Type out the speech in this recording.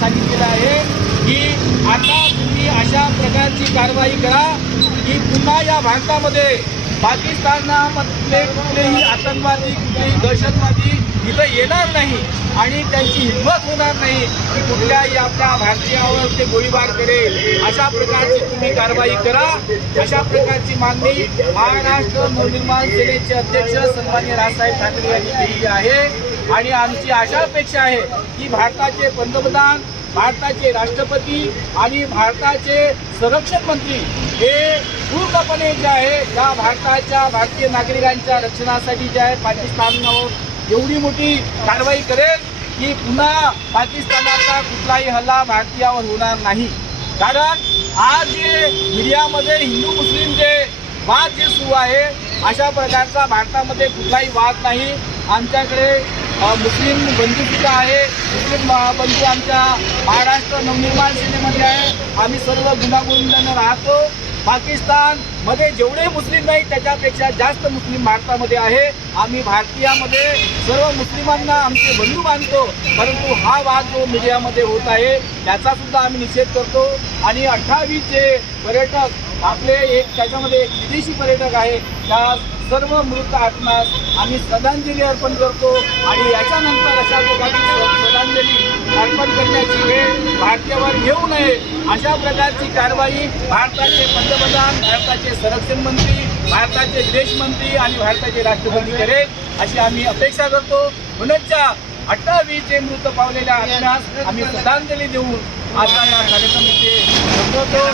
सांगितलेलं आहे की आता तुम्ही अशा प्रकारची कारवाई करा की पुन्हा या भारतामध्ये पाकिस्तानामधले कुठलेही आतंकवादी कुठलेही दहशतवादी इथं येणार नाही आणि त्यांची हिंमत होणार नाही की कुठल्याही आपल्या भारतीयावर ते गोळीबार करेल। अशा प्रकारची तुम्ही कारवाई करा, अशा प्रकारची मागणी महाराष्ट्र नवनिर्माण सेनेचे अध्यक्ष सन्माननीय राजसाहेब ठाकरे यांनी केली आहे। आणि आमची अशा अपेक्षा आहे की भारताचे पंतप्रधान, भारताचे राष्ट्रपती आणि भारताचे संरक्षण मंत्री हे पूर्णपणे जे आहे या भारतीय नागरिकांच्या रक्षणासाठी जे आहे पाकिस्तानवर एवढी मोठी कारवाई करेल की पुन्हा पाकिस्तानाचा कुठलाही हल्ला भारतीयावर होणार नाही। कारण आज जे मीडियामध्ये हिंदू मुस्लिम जे वाद जे सुरू आहे अशा प्रकारचा भारतामध्ये कुठलाही वाद नाही। आमच्याकडे मुस्लिम बंधू सुद्धा आहे, मुस्लिम बंधू आमच्या महाराष्ट्र नवनिर्माण सेनेमध्ये आहे। आम्ही सर्व गुण्यागोविंदाने राहतो। पाकिस्तानमध्ये जेवढे मुस्लिम नाही त्याच्यापेक्षा जास्त मुस्लिम भारतामध्ये आहे। आम्ही भारतीयामध्ये सर्व मुस्लिमांना आमचे बंधू मानतो, परंतु हा वाद जो मीडियामध्ये होत आहे त्याचा सुद्धा आम्ही निषेध करतो। आणि 28 जे पर्यटक आपले त्याच्यामध्ये एक विदेशी पर्यटक आहे त्या सर्व मृत आत्म्यास आम्ही श्रद्धांजली अर्पण करतो। आणि याच्यानंतर अशा प्रकारची श्रद्धांजली अर्पण करण्याची वेळ भारतीयावर येऊ नये अशा प्रकारची कारवाई भारताचे पंतप्रधान, भारताचे संरक्षण मंत्री, भारताचे विदेश मंत्री आणि भारताचे राष्ट्रपती करेल अशी आम्ही अपेक्षा करतो। म्हणूनच्या 28 जे मृत पावलेल्या आत्म्यास आम्ही श्रद्धांजली देऊन आता या कार्यक्रम इथे संपवतो।